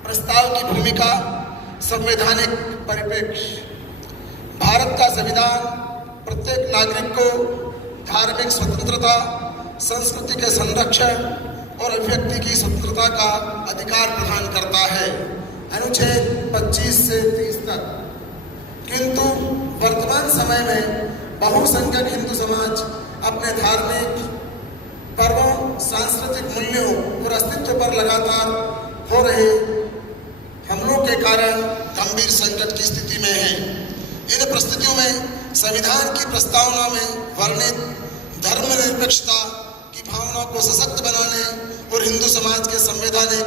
प्रस्ताव की भूमिका। संवैधानिक परिप्रेक्ष्य। भारत का संविधान प्रत्येक नागरिक को धार्मिक स्वतंत्रता, संस्कृति के संरक्षण और अभिव्यक्ति की स्वतंत्रता का अधिकार प्रदान करता है, अनुच्छेद 25 से 30 तक। किंतु वर्तमान समय में बहुसंख्यक हिंदू समाज अपने धार्मिक पर्वों, सांस्कृतिक मूल्यों और अस्तित्व पर लगातार हो रहे हमलों के कारण गंभीर संकट की स्थिति में है। इन परिस्थितियों में संविधान की प्रस्तावना में वर्णित धर्मनिरपेक्षता की भावना को सशक्त बनाने और हिंदू समाज के संवैधानिक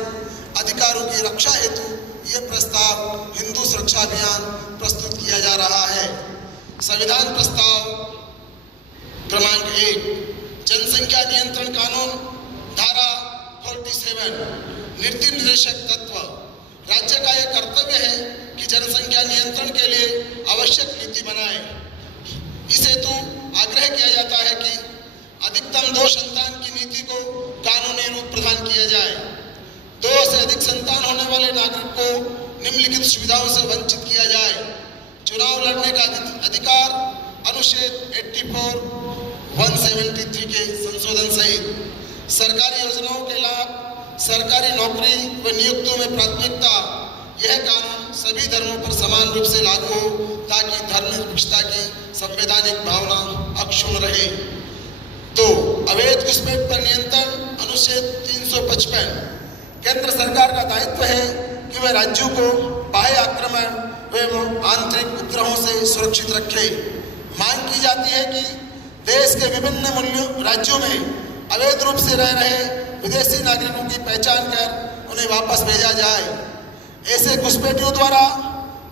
अधिकारों की रक्षा हेतु ये प्रस्ताव हिंदू सुरक्षा अभियान प्रस्तुत किया जा रहा है। संविधान प्रस्ताव क्रमांक 1, जनसंख्या नियंत्रण कानून, धारा 47, नीति निर्देशक तत्व। राज्य का यह कर्तव्य है कि जनसंख्या नियंत्रण के लिए आवश्यक नीति बनाए। इस हेतु आग्रह किया जाता है कि अधिकतम 2 संतान की नीति को कानूनी रूप प्रदान किया जाए। 2 से अधिक संतान होने वाले नागरिक को निम्नलिखित सुविधाओं से वंचित किया जाए: चुनाव लड़ने का अधिकार, अनुच्छेद 84, 173 के संशोधन सहित, सरकारी योजनाओं के लाभ, सरकारी नौकरी व नियुक्तियों में प्राथमिकता। यह कानून सभी धर्मों पर समान रूप से लागू हो ताकि धर्मनिरपेक्षता की संवैधानिक भावना अक्षुण्ण रहे। 2, अवैध घुसपैठ पर नियंत्रण, अनुच्छेद 355। केंद्र सरकार का दायित्व है कि वह राज्यों को बाह्य आक्रमण एवं आंतरिक उपद्रवों से सुरक्षित रखे। मांग की जाती है कि देश के विभिन्न राज्यों में अवैध रूप से रह रहे विदेशी नागरिकों की पहचान कर उन्हें वापस भेजा जाए। ऐसे घुसपैठियों द्वारा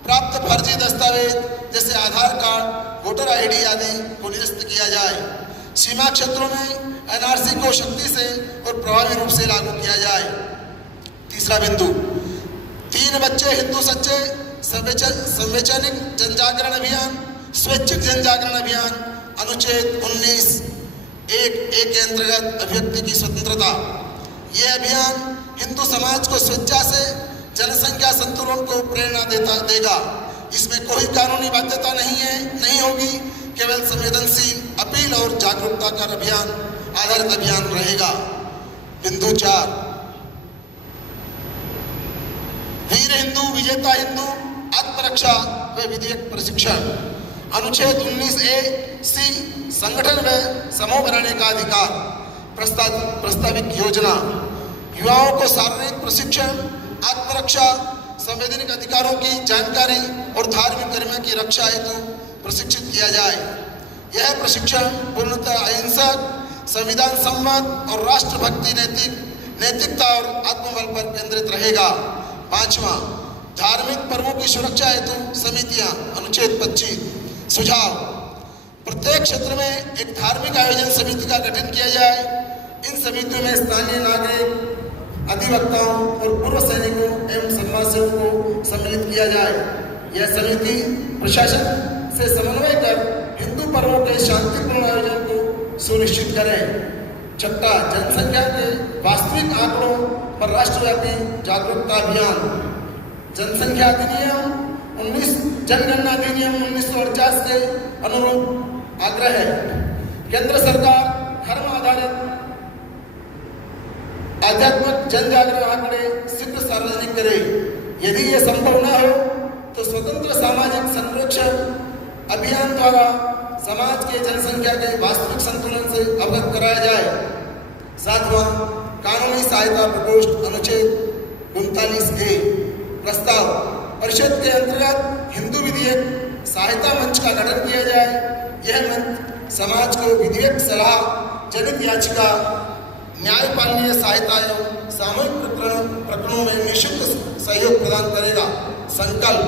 प्राप्त फर्जी दस्तावेज जैसे आधार कार्ड, वोटर आईडी आदि को निरस्त किया जाए। सीमा क्षेत्रों में एनआरसी को शक्ति से और प्रभावी रूप से लागू किया जाए। तीसरा बिंदु, 3 बच्चे हिंदू सच्चे संवैधानिक जनजागरण अभियान, स्वैच्छिक जनजागरण अभियान, अनुच्छेद 19(1)(a) के अंतर्गत अभिव्यक्ति की स्वतंत्रता। यह अभियान हिंदू समाज को स्वेच्छा से जनसंख्या संतुलन को प्रेरणा देगा। इसमें कोई कानूनी बाध्यता नहीं होगी, केवल संवेदनशील अपील और जागरूकता का अभियान आधारित अभियान रहेगा। बिंदु 4, वीर हिंदू, विजेता हिंदू, आत्मरक्षा व विधिक प्रशिक्षण, अनुच्छेद 19(a)(c), संगठन व समूह बनाने का अधिकार। प्रस्तावित योजना युवाओं को शारीरिक प्रशिक्षण, आत्मरक्षा, संवैधानिक अधिकारों की जानकारी और धार्मिक गरिमा की रक्षा हेतु प्रशिक्षित किया जाए। यह प्रशिक्षण पूर्णतः अहिंसक, संविधान सम्मत और राष्ट्रभक्ति, नैतिकता और आत्मबल पर केंद्रित रहेगा। 5वां, धार्मिक पर्वों की सुरक्षा हेतु समितियां, अनुच्छेद 25। सुझाव: प्रत्येक क्षेत्र में एक धार्मिक आयोजन समिति का गठन किया जाए। इन समितियों में स्थानीय नागरिक, अधिवक्ताओं और पूर्व सैनिकों एवं समाजसेवकों को सम्मिलित किया जाए। यह समिति प्रशासन से समन्वय कर हिंदू पर्वों के शांतिपूर्ण आयोजन को सुनिश्चित करें। 6, जनसंख्या के वास्तविक आंकड़ों पर राष्ट्रव्यापी जागरूकता अभियान। जनसंख्या अधिनियम 19 जनगणना अधिनियम 1949 के अनुरूप आग्रह है। केंद्र सरकार धर्म आधारित आध्यात्मिक जनजागरण आंकड़े शीघ्र सार्वजनिक करे। यदि यह संभव न हो तो स्वतंत्र सामाजिक संरक्षण अभियान द्वारा समाज के जनसंख्या के वास्तविक संतुलन से अवगत कराया जाए। 7वां, कानूनी सहायता प्रकोष्ठ, अनुच्छेद 39(a). प्रस्ताव: परिषद के अंतर्गत हिंदू विधिक सहायता मंच का गठन किया जाए। यह मंच समाज को विधिक सलाह, जनित याचिका, न्यायपालनीय सहायता एवं सामूहिक प्रकरणों में निःशुल्क सहयोग प्रदान करेगा। संकल्प: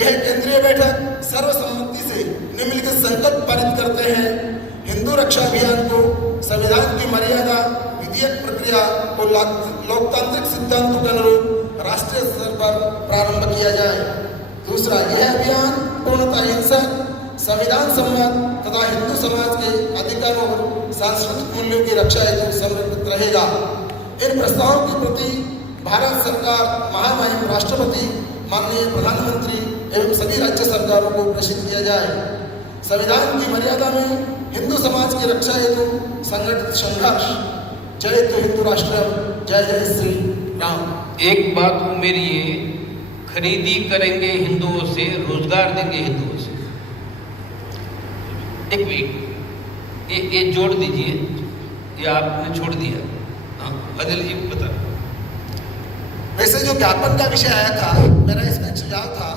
यह केंद्रीय बैठक सर्वसम्मति से निम्नलिखित संकल्प पारित करते हैं: हिंदू रक्षा अभियान को संविधान की मर्यादा, विधिक प्रक्रिया और लोकतांत्रिक सिद्धांतों के अनुरूप राष्ट्रीय स्तर पर प्रारंभ किया जाए। दूसरा, यह अभियान पूर्णतः हिंसक, संविधान सम्मत तथा हिंदू समाज के अधिकारों और सांस्कृतिक मूल्यों की रक्षा हेतु समर्पित रहेगा। इन प्रस्तावों की प्रति भारत सरकार महामहिम राष्ट्रपति माननीय प्रधानमंत्री एवं सभी राज्य सरकारों को प्रेषित किया जाए। संविधान की मर्यादा में हिंदू समाज की रक्षा हेतु संगठित संघर्ष। जय तो हिंदू राष्ट्र, जय जय श्री राम। एक बात वो मेरी है, खरीदी करेंगे हिंदुओं से, रोजगार देंगे हिंदुओं से। एक मिनट, ये जोड़ दीजिए, ये आपने छोड़ दिया। हाँ, अदिल जी बता। वैसे जो ज्ञापन का विषय आया था, मेरा इसमें एक सुझाव था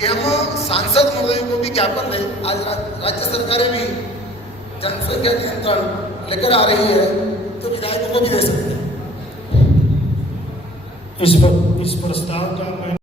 कि हम सांसद महोदयों को भी ज्ञापन दें। आज राज्य सरकारें भी जनसंख्या नियंत्रण लेकर आ रही है, तो विधायकों को भी दे सकते हैं। इस प्रस्ताव का मैं